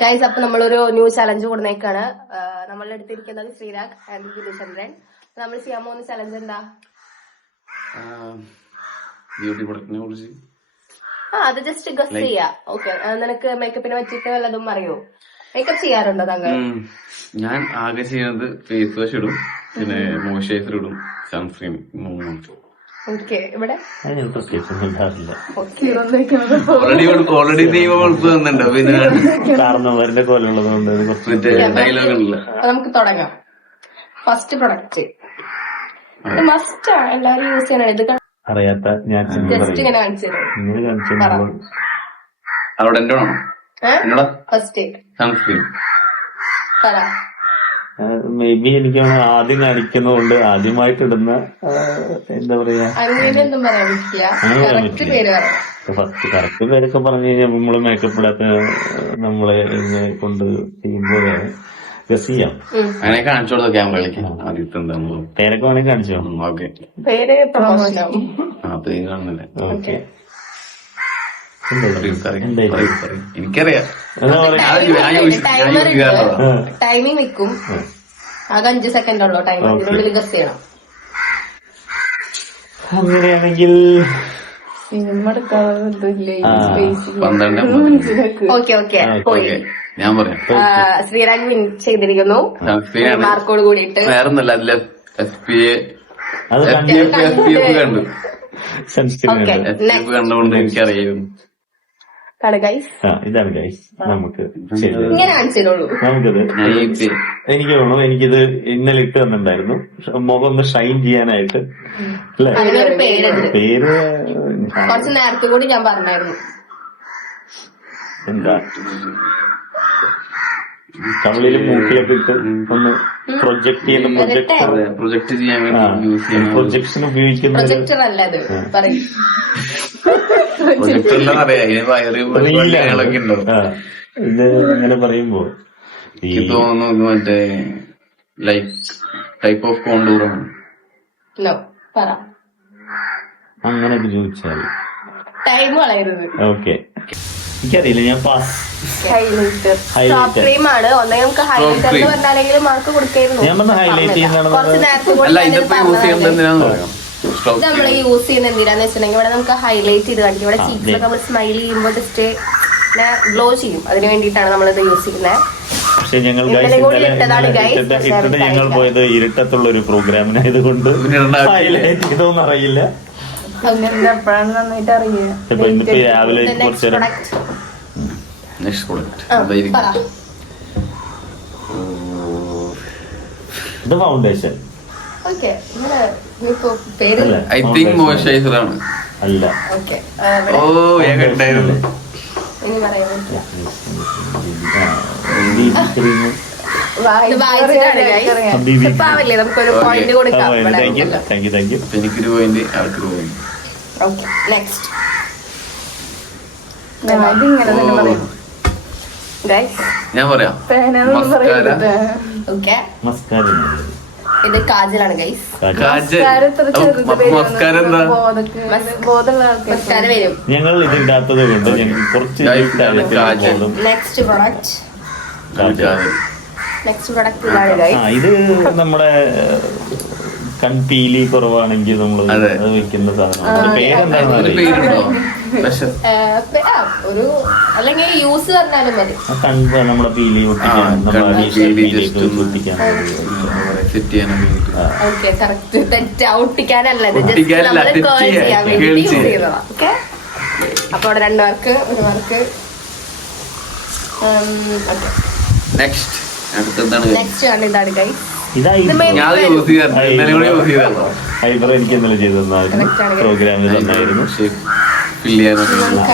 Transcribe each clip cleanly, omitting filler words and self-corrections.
Guys, അപ്പൊ നമ്മളൊരു new challenge കൊടുന്നേക്കാണ്. നമ്മളുടെ അടുത്തിരിക്കുന്നത് ശ്രീരാഗ് ആൻഡ് ദിലീചന്ദ്രൻ. നമ്മൾ ചെയ്യാൻ പോകുന്ന ചലഞ്ച് എന്താ? ബ്യൂട്ടി പ്രൊഡക്റ്റിനെ കുറിച്ച് അത് ജസ്റ്റ് ഗസ് ചെയ്യാ. ഓക്കെ, നിനക്ക് മേക്കപ്പിനെ പറ്റിയിട്ട് വല്ലതും അറിയോ? മേക്കപ്പ് ചെയ്യാറുണ്ടോ താങ്കൾ? ഞാൻ ആകെ ചെയ്യുന്നത് ഫേസ് വാഷ് ഇടും, പിന്നെ മോയ്സ്ചറൈസർ ഇടും, സൺസ്ക്രീൻ. ഓക്കെ, ഇവിടെ ഓൾറെഡി ദൈവം എളുപ്പ് വന്നിട്ടുണ്ടോ? പിന്നെ മറ്റേ ഡയലോഗ് ഉണ്ടല്ലോ. നമുക്ക് തുടങ്ങാം. ഫസ്റ്റ് പ്രൊഡക്റ്റ് മസ്റ്റ് ആണ്, എല്ലാവരും യൂസ് ചെയ്യണം. ഇത് അറിയാത്ത ഞാൻ ജസ്റ്റ് ഇങ്ങനെ കാണിച്ചു തരും. അവിടെ എന്റെ ആണോ? എന്നോടാ ഫസ്റ്റ് സൺസ്ക്രീൻ. പറ. മേ ബി എനിക്ക് ആദ്യം കാണിക്കുന്നതുകൊണ്ട് ആദ്യമായിട്ട് ഇടുന്ന എന്താ പറയാ, അങ്ങനെയൊന്നും പറയാൻ പറ്റില്ല. കറക്റ്റ് പേര് പറയാം. ഫസ്റ്റ് കറക്റ്റ് പേരൊക്കെ പറഞ്ഞു കഴിഞ്ഞാൽ നമ്മള് മേക്കപ്പ് ഇടാത്ത നമ്മളെ ഇങ്ങനെ കൊണ്ട് ചെയ്യുമ്പോൾ ഗസ് ചെയ്യാം. അങ്ങനെ കാണിച്ചു കൊടുത്ത ക്യാമറയിലേക്ക് ആദ്യത്തെ എന്താ പേരൊക്കെ വേണമെങ്കിൽ കാണിച്ചോ? ഓക്കെ, പേര് പ്രൊമോഷനാവും. പേര് കാണുന്നില്ല. ഓക്കെ, എനിക്കറിയാം. ടൈമിംഗ് വെക്കും. ആകെ 5 സെക്കൻഡ് ഉള്ളൂ ടൈം. അതിനുള്ളിൽ ഗസ് ചെയ്യണം. അങ്ങനെയാണെങ്കിൽ ഓക്കെ ഓക്കെ പോയി. ഞാൻ പറയാം. ശ്രീരാഗ് വിൻ ചെയ്തിരിക്കുന്നു മാർക്കോട് കൂടിയിട്ട്. വേറൊന്നല്ല, അതിലെ കണ്ടു. കണ്ടുകൊണ്ട് എനിക്കറിയാം. ഇതാണ് ഗൈസ്. നമുക്ക് ഇങ്ങനെ കാണിച്ചോളൂ. നമുക്കത് എനിക്ക് തോന്നുന്നു, എനിക്കിത് ഇന്നലെ ഇട്ട് തന്നിട്ടുണ്ടായിരുന്നു മുഖം ഒന്ന് ഷൈൻ ചെയ്യാനായിട്ട്. പേര് കുറച്ച് നേരത്തെ കൂടി ഞാൻ പറഞ്ഞായിരുന്നു. എന്താ, കവിളിലും മൂക്കിലൊക്കെ ഇട്ട് ഒന്ന് പ്രൊജക്ട് ചെയ്യുന്ന പ്രൊജക്ട് ചെയ്യാൻ വേണ്ടി പ്രൊജക്ഷൻ ഉപയോഗിക്കുന്ന പ്രൊജക്ടർ അല്ല അത്. പറയും ഇത് അങ്ങനെ പറയുമ്പോ എനിക്ക് തോന്നുന്നു മറ്റേ ലൈക്ക് ടൈപ്പ് ഓഫ് കോണ്ടൂറാണ്. പറ. അങ്ങനെ ചോദിച്ചാൽ ടൈം കളയരുത്. ഓക്കെ, എനിക്കറിയില്ല, ഞാൻ പാസ്. ക്രീമാണ് ഒന്നെങ്കിൽ നമുക്ക് ഹൈലൈറ്റർ എന്ന് പറഞ്ഞാലെങ്കിലും മാർക്ക് കൊടുക്കായിരുന്നു. ഞാൻ പറഞ്ഞ ഹൈലൈറ്റ് ചെയ്യുന്നതാണ്. കുറച്ച് നേരത്തെ ഇത് നമ്മൾ യൂസ് ചെയ്യുന്ന എന്തിനാന്ന് വെച്ചിട്ടുണ്ടെങ്കിൽ ഇവിടെ നമുക്ക് ഹൈലൈറ്റ് ചെയ്ത് കാണിക്കും. ഇവിടെ ചീക്സിലൊക്കെ നമ്മൾ സ്മൈൽ ചെയ്യുമ്പോൾ ജസ്റ്റ് ഗ്ലോ ചെയ്യും. അതിന് വേണ്ടിയിട്ടാണ് നമ്മളിത് യൂസ് ചെയ്യുന്നത്. പക്ഷെ ഞങ്ങൾ ഞങ്ങൾ പോയത് ഇരുട്ടത്തുള്ള ഒരു പ്രോഗ്രാമിനായതുകൊണ്ട് ഹൈലൈറ്റ് ചെയ്തോന്ന് അറിയില്ല. എപ്പോഴാണ് നന്നായിട്ട് അറിയുക. ഇന്നിപ്പോ രാവിലെ കുറച്ച് ഇത് ഫൗണ്ടേഷൻ. ഐ തിങ്ക് മോയ്സ്ചറൈസർ ആണ്. അല്ല. ഓ, ഞാൻ കണ്ടായിരുന്നു. നമുക്കൊരു പോയിന്റ് കൊടുക്കാം. എനിക്കൊരു പോയിന്റ്, അവർക്കൊരു പോയിന്റ്. നെക്സ്റ്റ് ഞാൻ പറയാം. മസ്കാര. ഇത് കാജലാണ് ഗൈസ്. ഞങ്ങൾ ഇതില്ലാത്തത് കൊണ്ട് ഞങ്ങൾ കുറച്ച് നെക്സ്റ്റ് പ്രൊഡക്റ്റ് ഇതാണ് ഗൈസ്. ഇത് നമ്മുടെ കൺപീലി കുറവാണെങ്കിൽ നമ്മൾ വെക്കുന്ന സാധനം. പേരെന്താണെന്ന് ഒരു അല്ലെങ്കിൽ യൂസ് പറഞ്ഞാലും മതി. നമ്മുടെ പീലി ഒട്ടിക്കാൻ, ഒട്ടിക്കാനല്ലത് യൂസ് ചെയ്യുന്നതാ. ഓക്കെ, അപ്പൊ അവിടെ 2 മാർക്ക്, 1 മാർക്ക്. നെക്സ്റ്റ് ആണ് ഇതാണ് ഗൈസ്. ഹൈബർ എനിക്ക് ഇന്നലെ ചെയ്തു പ്രോഗ്രാമിൽ തന്നായിരുന്നു.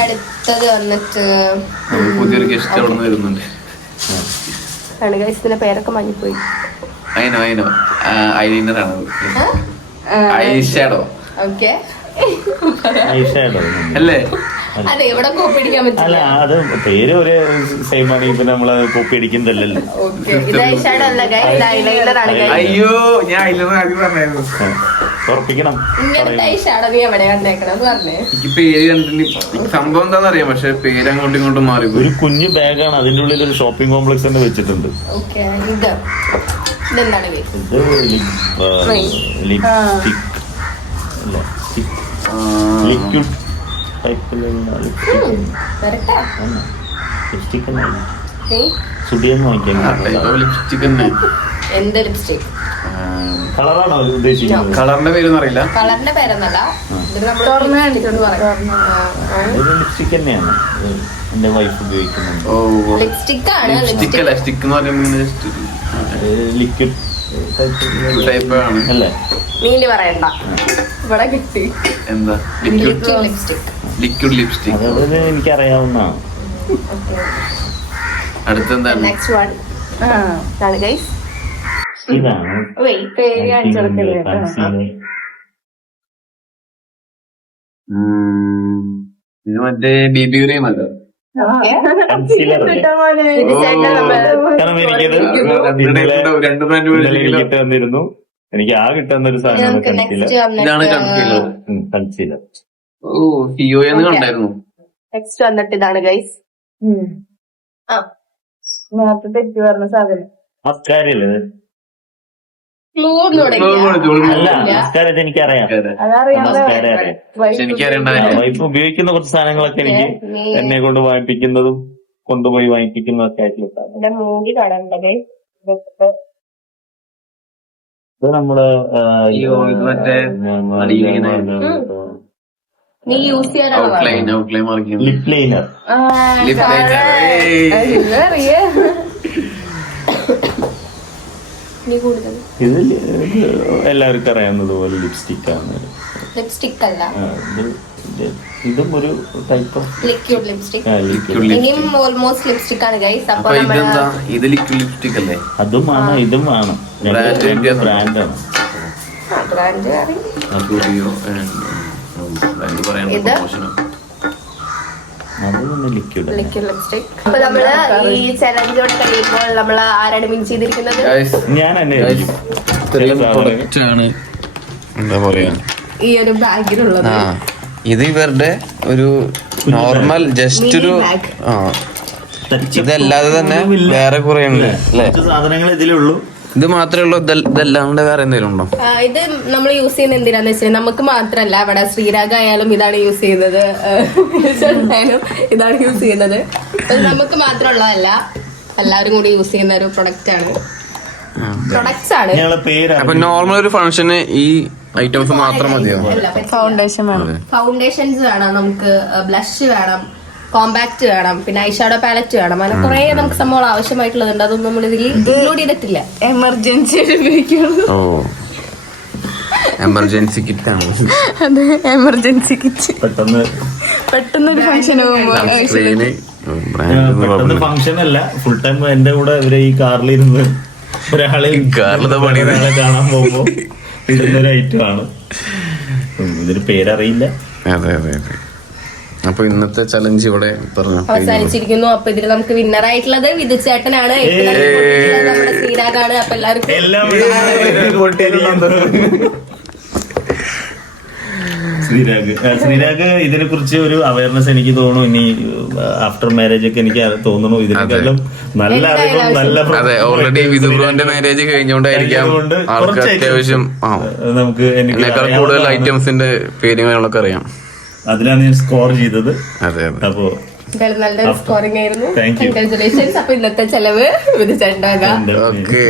അടുത്തത് വന്നിട്ട് പുതിയൊരു ഗസ്റ്റ് അവിടെ നിന്ന് വരുന്നുണ്ട്. ഇതിന്റെ പേരൊക്കെ മഞ്ഞിപ്പോയി. അതിനോ ഐലൈനർ ആണ്, ഐഷാഡോ. ഓക്കെ, അല്ലേ? അതെ, ഇവിടെ കോപ്പി അടിക്കാൻ പറ്റില്ല. അല്ല, അത് പേര് ഒരു സെയിം ആണ്. ഇപ്പൊ നമ്മള് കോപ്പി അടിക്കുന്നതല്ലല്ലോ. അയ്യോ, ഞാൻ ഐലൈനർ ആദ്യം പറഞ്ഞായിരുന്നു. ഉറപ്പിക്കണം. ഇങ്ങനത്തെ ഐഷാഡോ നീ എവിടെ കണ്ടേക്കണം പറഞ്ഞേ. എനിക്ക് പേര് കണ്ടിട്ട് സംഭവം എന്താണെന്നറിയാം, പക്ഷെ പേര് അങ്ങോട്ടും ഇങ്ങോട്ടും മാറി. ഒരു കുഞ്ഞു ബാഗാണ്, അതിന്റെ ഉള്ളിൽ ഒരു ഷോപ്പിംഗ് കോംപ്ലക്സ് തന്നെ വെച്ചിട്ടുണ്ട്. ഓക്കെ, ഇതെന്താണ് ഇത് ലിപ്സ്റ്റിക് അല്ല, ലിക്വിഡ് ടൈപ്പിലുള്ള ലിപ്സ്റ്റിക് സുടിയൊന്നും വാങ്ങിക്കാൻ ലിപ്സ്റ്റിക് തന്നെ. എന്ത് ലിപ്സ്റ്റിക് കളറാണോ ഉദ്ദേശിക്കുന്നത്? കളറിന്റെ പേരൊന്നും അറിയില്ല. കളറിന്റെ പേരൊന്നല്ല, ലിപ്സ്റ്റിക് തന്നെയാണ് എന്റെ വൈഫ് ഉപയോഗിക്കുന്നുണ്ട്. ഓ, ലിപ്സ്റ്റിക് ആണ്. ലിപ്സ്റ്റിക് അല്ല, സ്റ്റിക്ക് എന്ന് പറയുമ്പോൾ ലിക്വിഡ് ടൈപ്പ് ആണ് അല്ലേ? നീല് പറയണ്ട, ഇവിടെ കിട്ടി. എന്താ ലിക്വിഡ് ലിപ്സ്റ്റിക്. ലിക്വിഡ് ലിപ്സ്റ്റിക് അതായത് എനിക്കറിയാവുന്നതാണ്. അടുത്തെന്താണ്? നെക്സ്റ്റ് വൺ ആണ് ഗൈസ്. ഇതാണ് പേര് കാണിച്ചെടുക്കല്ലേ. ഇത് മറ്റേ ബേബി ക്രീം അല്ല? കാരണം എനിക്കത് രണ്ട് ബ്രാൻഡ് കിട്ടി വന്നിരുന്നു. എനിക്ക് ആ കിട്ടുന്ന ഒരു സാധനമാണ് കൺസീലർ. ഇതാണ് കൺസീലർ. കൺസീലർ ഓ, ഹിയോന്ന് കണ്ടായിരുന്നു. നെക്സ്റ്റ് വന്നിട്ട് ഇതാണ് ഗൈസ്. തെറ്റി പറഞ്ഞ സാധനം മസ്കാരല്ലേ? അല്ല, മസ്കാര ഇത് എനിക്കറിയാം. മസ്കാര അറിയാം. വൈഫ് ഉപയോഗിക്കുന്ന കുറച്ച് സാധനങ്ങളൊക്കെ എനിക്ക് എന്നെ കൊണ്ട് വാങ്ങിപ്പിക്കുന്നതും കൊണ്ടുപോയി വാങ്ങിപ്പിക്കുന്നതൊക്കെ ആയിട്ടുള്ള മൂടി കാണണ്ടേ. ഇത് നമ്മള് നീ യൂസ് ചെയ്യാനാണോ? Outline mark lip liner. ഇത് എല്ലാവർക്കും അറിയാവുന്നത് പോലെ ലിപ്സ്റ്റിക് ആണ്. ലിപ്സ്റ്റിക് അല്ല, ഇതും ഒരു type of liquid lipstick. Liquid. ഇനിയും ഓൾമോസ്റ്റ് ലിപ്സ്റ്റിക് ആണ് ഗൈസ്. അപ്പൊ ഇതെന്താ? ഇത് ലിക്വിഡ് ലിപ്സ്റ്റിക് അല്ലേ? അതും ആണ് ഇതും ആണ്. ബ്രാൻഡാണ്. Brand liquid liquid lipstick. അപ്പൊ നമ്മള് ഈ ചലഞ്ചോട് കഴിയുമ്പോൾ നമ്മൾ ആരാണ് വിൻ ചെയ്തിരിക്കുന്നത്? ഞാൻ തന്നെ എന്താ പറയാ, ഈ ഒരു ബാഗിലുള്ളത്. ഇത് ഇവരുടെ ഒരു നോർമൽ ജസ്റ്റ് ഒരു ഇതല്ലാതെ തന്നെ വേറെ കുറെ ഉണ്ട് അല്ലേ? സാധനങ്ങൾ ഇതിലുള്ളൂ. ഇത് മാത്രമേ ഉള്ളൂ? ഇതല്ലാണ്ട് വേറെ എന്തെങ്കിലും ഉണ്ടോ? ഇത് നമ്മൾ യൂസ് ചെയ്യുന്നത് എന്തിനാന്ന് വെച്ചാൽ നമുക്ക് മാത്രല്ല, അവിടെ ശ്രീരാഗ് ആയാലും ഇതാണ് യൂസ് ചെയ്യുന്നത്, ഇതാണ് യൂസ് ചെയ്യുന്നത്. നമുക്ക് മാത്രമുള്ളതല്ല, എല്ലാവരും കൂടി യൂസ് ചെയ്യുന്ന ഒരു പ്രൊഡക്റ്റ് ആണ്. പ്രൊഡക്ട്സ് ആണ്. അപ്പൊ നോർമൽ ഒരു ഫംഗ്ഷന് ഈ ഐറ്റംസ് മാത്രം മതിയോ? ഫൗണ്ടേഷൻ വേണം, ഫൗണ്ടേഷൻസ് വേണം, നമുക്ക് ബ്ലഷ് വേണം, കോമ്പാക്ട് വേണം, പിന്നെ ഐഷാഡോ പാലറ്റ് വേണം. അങ്ങനെ കുറെ നമുക്ക് സംഭവങ്ങൾ ആവശ്യമായിട്ടുള്ളതുണ്ട്. അതൊന്നും നമ്മൾ ഇതിൽ ഇൻക്ലൂഡ് ചെയ്തിട്ടില്ല. എമർജൻസി ഉപയോഗിക്കുള്ളൂ. ഓ, എമർജൻസി കിറ്റ് ആണ്. അതെ, എമർജൻസി കിറ്റ്. പെട്ടെന്നൊരു ഫംഗ്ഷൻ പെട്ടെന്ന് ഫംഗ്ഷൻ അല്ല, ഫുൾ ടൈം എന്റെ കൂടെ ഇവരെ ഈ കാറിലിരുന്ന് ഒരാളെ കാണാൻ പോകുമ്പോ ഇടുന്നൊരു ഐറ്റം ആണ്. ഇതിന് പേരറിയില്ല. അതെ അതെ അതെ. അപ്പൊ ഇന്നത്തെ ചലഞ്ച് ഇവിടെ അവസാനിച്ചിരിക്കുന്നു. അപ്പൊ ഇതിൽ നമുക്ക് വിന്നർ ആയിട്ടുള്ളത് വിധുചേട്ടനാണ്, നമ്മുടെ ശ്രീരാഗാണ്. അപ്പൊ എല്ലാവർക്കും ശ്രീരാഗ് ഇതിനെ കുറിച്ച് ഒരു അവയർനെസ് എനിക്ക് തോന്നുന്നു ഇനി ആഫ്റ്റർ മാരേജ് ഒക്കെ എനിക്ക് തോന്നുന്നു ഇതിനെക്കാളും നല്ല അറിവും നല്ല ഓൾറെഡി വിധുബ്രോന്റെ മാരേജ് കഴിഞ്ഞുകൊണ്ടായിരിക്കാം ആൾക്ക് അത്യാവശ്യം നമുക്ക് കൂടുതൽ ഐറ്റംസിന്റെ പേരുകളൊക്കെ അറിയാം. അതിലാണ് ഞാൻ സ്കോർ ചെയ്തത്. അപ്പോ നല്ലൊരു സ്കോറിംഗ് ആയിരുന്നു. കൺഗ്രാറ്റുലേഷൻസ്. അപ്പൊ ഇന്നത്തെ ചെലവ് വിധുചേട്ടനാകാം. ഓക്കെ.